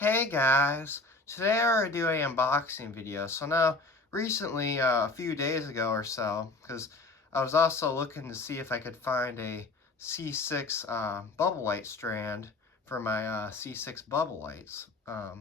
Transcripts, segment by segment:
Hey guys, today we're going to do a unboxing video. So now, recently, a few days ago or so, because I was also looking to see if I could find a C6 bubble light strand for my C6 bubble lights.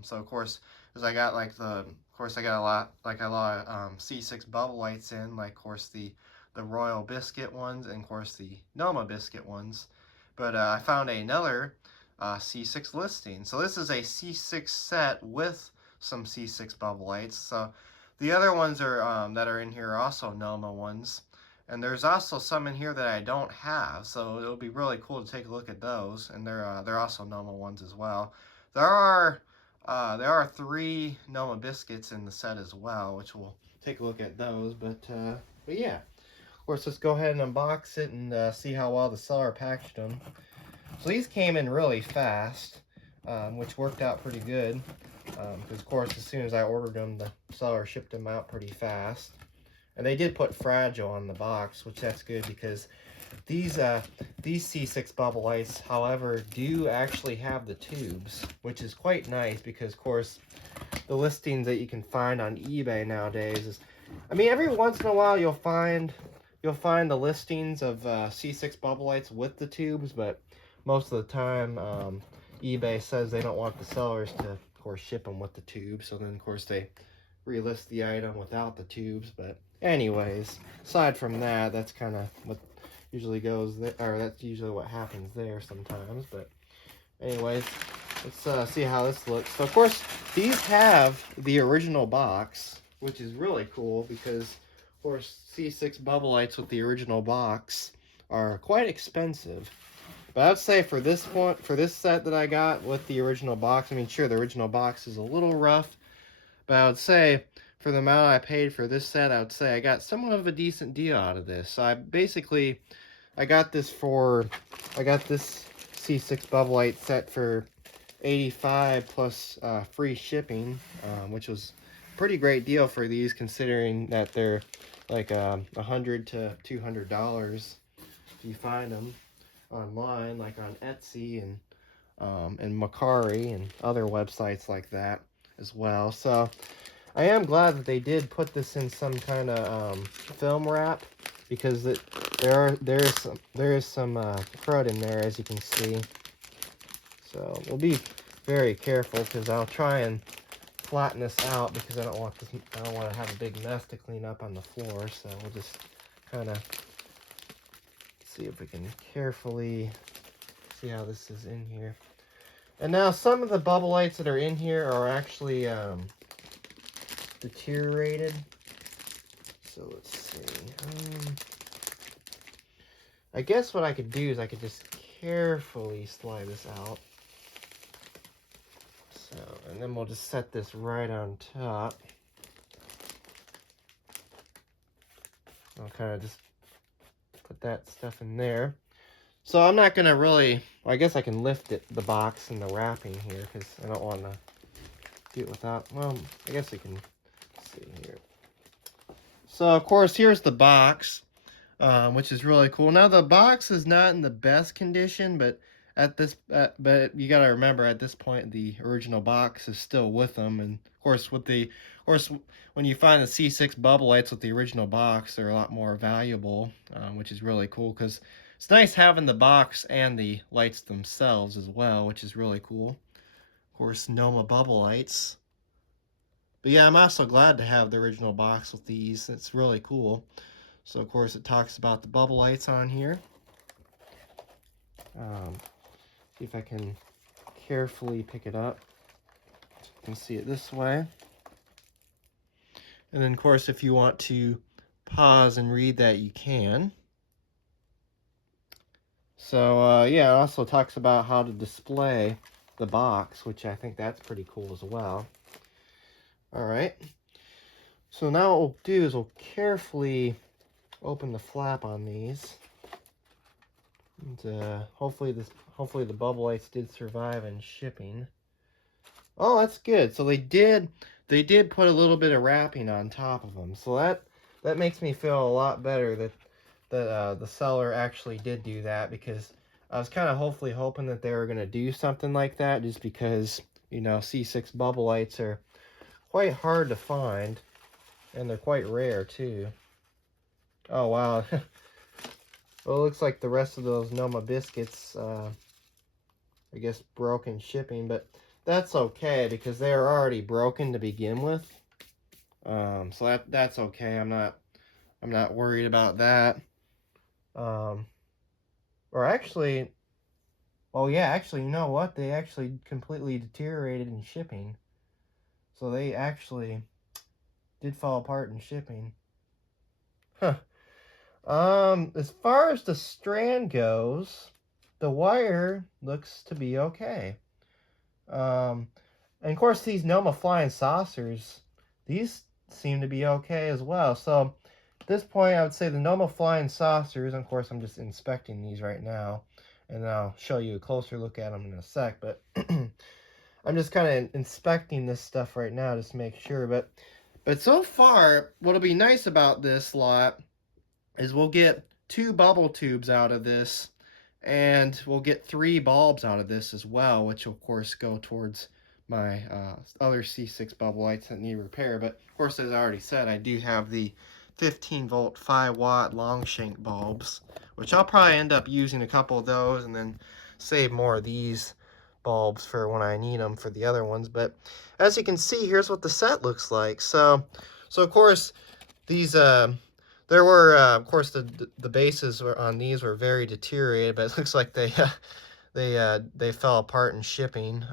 So of course, as I got I got a lot of C6 bubble lights in, like of course the Royal Biscuit ones and of course the Noma Biscuit ones. But I found another C6 listing. So this is a C6 set with some C6 bubble lights. So the other ones are that are in here are also Noma ones. And there's also some in here that I don't have, so it'll be really cool to take a look at those. And they're also Noma ones as well. There are 3 Noma biscuits in the set as well, which we'll take a look at those. But yeah, of course, let's go ahead and unbox it and see how well the seller packaged them. So these came in really fast, which worked out pretty good. Because of course, as soon as I ordered them, the seller shipped them out pretty fast. And they did put fragile on the box, which that's good because these C6 bubble lights, however, do actually have the tubes, which is quite nice because, of course, the listings that you can find on eBay nowadays is, I mean, every once in a while you'll find the listings of C6 bubble lights with the tubes, but most of the time eBay says they don't want the sellers to, of course, ship them with the tubes. So then, of course, they relist the item without the tubes. But anyways, aside from that, that's kind of what usually goes there, or that's usually what happens there sometimes. But anyways, let's see how this looks. So of course, these have the original box, which is really cool because, of course, C6 bubble lights with the original box are quite expensive. But I would say for this one, for this set that I got with the original box, I mean, sure, the original box is a little rough, but I would say for the amount I paid for this set, I would say I got somewhat of a decent deal out of this. So I got this C6 bubble light set for $85 plus free shipping, which was a pretty great deal for these considering that they're like $100 to $200 if you find them online, like on Etsy and Macari and other websites like that as well. So I am glad that they did put this in some kind of film wrap because there is some crud in there, as you can see. So we'll be very careful because I'll try and flatten this out because I don't want to have a big mess to clean up on the floor. So we'll just kind of see if we can carefully see how this is in here. And now some of the bubble lights that are in here are actually deteriorated. So let's see. I guess what I could do is I could just carefully slide this out. So, and then we'll just set this right on top. I'll kind of just put that stuff in there. So I'm not gonna really, well, I guess I can lift the box and the wrapping here because I don't want to do it without, well, I guess we can see here. So of course, here's the box, which is really cool. Now the box is not in the best condition, but but you gotta remember at this point the original box is still with them, and of course when you find the C6 bubble lights with the original box, they're a lot more valuable, which is really cool because it's nice having the box and the lights themselves as well, which is really cool. Of course, Noma bubble lights. But yeah, I'm also glad to have the original box with these. It's really cool. So of course it talks about the bubble lights on here. See if I can carefully pick it up. You can see it this way. And then of course if you want to pause and read that, you can. So yeah, it also talks about how to display the box, which I think that's pretty cool as well. Alright. So now what we'll do is we'll carefully open the flap on these. And hopefully the bubble lights did survive in shipping. Oh, that's good. So they did put a little bit of wrapping on top of them. So that makes me feel a lot better that the seller actually did do that, because I was kind of hoping that they were going to do something like that, just because you know, C6 bubble lights are quite hard to find, and they're quite rare too. Oh wow. Well, it looks like the rest of those Noma biscuits, I guess, broken shipping, but that's okay because they are already broken to begin with. So that's okay. I'm not worried about that. Or actually, oh yeah, actually, you know what? They actually completely deteriorated in shipping. So they actually did fall apart in shipping. Huh. As far as the strand goes, the wire looks to be okay. And of course, these Noma flying saucers, these seem to be okay as well. So at this point, I would say the Noma flying saucers, and of course, I'm just inspecting these right now, and I'll show you a closer look at them in a sec, but I'm just kind of inspecting this stuff right now just to make sure. But so far, what'll be nice about this lot is we'll get 2 bubble tubes out of this, and we'll get 3 bulbs out of this as well, which will, of course, go towards my other C6 bubble lights that need repair. But of course, as I already said, I do have the 15-volt 5-watt long shank bulbs, which I'll probably end up using a couple of those and then save more of these bulbs for when I need them for the other ones. But as you can see, here's what the set looks like. So of course, these there were, of course, the bases on these were very deteriorated, but it looks like they fell apart in shipping.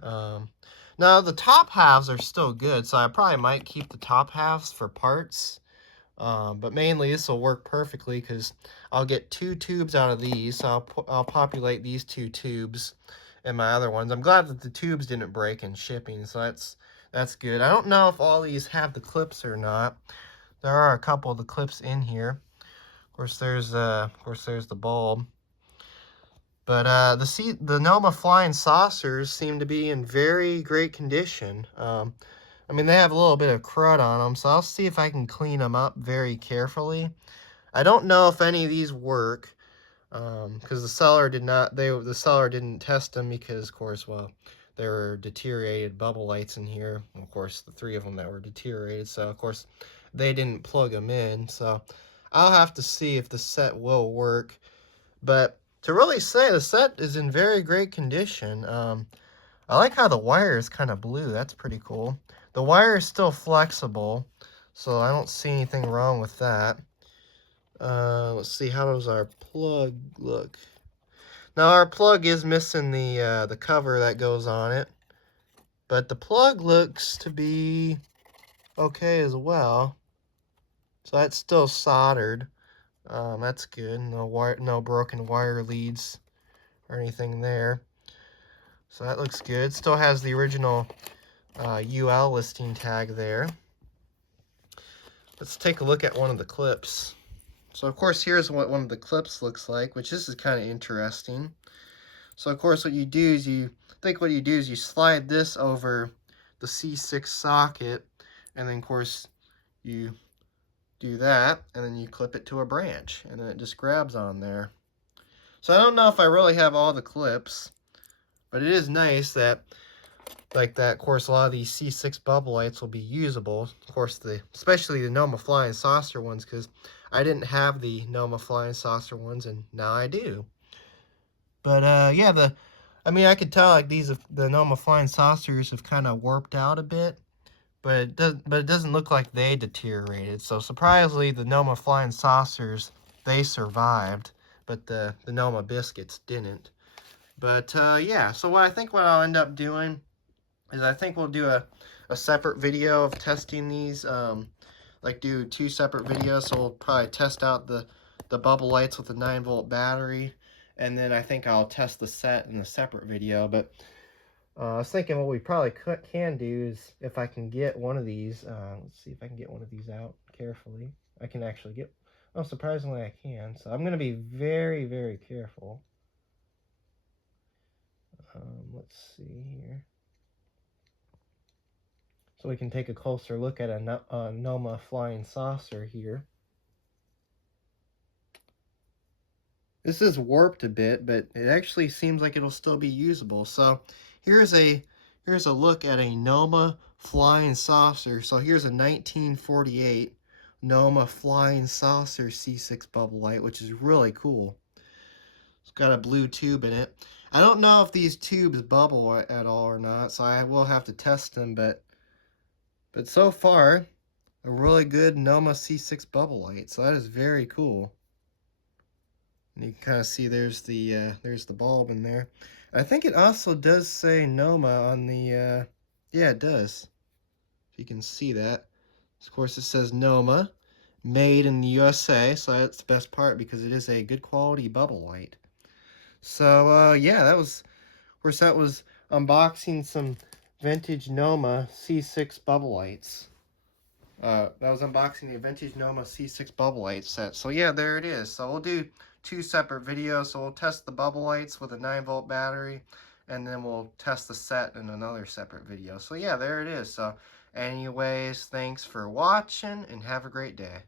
Now the top halves are still good, so I probably might keep the top halves for parts. But mainly this will work perfectly because I'll get 2 tubes out of these. So I'll populate these 2 tubes and my other ones. I'm glad that the tubes didn't break in shipping, so that's good. I don't know if all these have the clips or not. There are a couple of the clips in here. Of course, there's the bulb. But the Noma flying saucers seem to be in very great condition. I mean, they have a little bit of crud on them, so I'll see if I can clean them up very carefully. I don't know if any of these work, because the seller didn't test them because, of course, well, there were deteriorated bubble lights in here. Of course, the 3 of them that were deteriorated, so of course they didn't plug them in. So I'll have to see if the set will work. But to really say, the set is in very great condition. I like how the wire is kind of blue. That's pretty cool. The wire is still flexible, so I don't see anything wrong with that. Let's see, how does our plug look? Now our plug is missing the cover that goes on it, but the plug looks to be okay as well. So that's still soldered. That's good. No broken wire leads or anything there. So that looks good. Still has the original UL listing tag there. Let's take a look at one of the clips. So of course, here's what one of the clips looks like, which this is kind of interesting. So of course, what you do is you slide this over the C6 socket, and then of course you do that, and then you clip it to a branch, and then it just grabs on there. So I don't know if I really have all the clips, but it is nice that, like that, of course, a lot of these C6 bubble lights will be usable. Of course, especially the Noma flying saucer ones, because I didn't have the Noma flying saucer ones, and now I do. But yeah, I mean, I could tell like the Noma flying saucers have kind of warped out a bit, but it doesn't look like they deteriorated. So surprisingly, the Noma flying saucers, they survived, but the Noma biscuits didn't. But yeah, so what I'll end up doing is I think we'll do a separate video of testing these, like do 2 separate videos. So we'll probably test out the bubble lights with the 9-volt battery, and then I think I'll test the set in a separate video. But I was thinking what we probably can do is, if I can get one of these, let's see if I can get one of these out carefully. I can actually get, oh, surprisingly I can. So I'm going to be very, very careful. Let's see here. So we can take a closer look at a Noma flying saucer here. This is warped a bit, but it actually seems like it'll still be usable. So here's a here's a look at a NOMA flying saucer. So here's a 1948 NOMA flying saucer C6 bubble light, which is really cool. It's got a blue tube in it. I don't know if these tubes bubble at all or not, so I will have to test them, but so far, a really good NOMA C6 bubble light. So that is very cool. And you can kind of see there's the bulb in there. I think it also does say NOMA on the yeah, it does. If you can see that. Of course, it says NOMA, made in the USA, so that's the best part because it is a good quality bubble light. So yeah, of course, that was unboxing some vintage NOMA C6 bubble lights. That was unboxing the Vintage NOMA C6 bubble light set. So yeah, there it is. So we'll do two separate videos. So we'll test the bubble lights with a 9-volt battery, and then we'll test the set in another separate video. So yeah, there it is. So anyways, thanks for watching, and have a great day.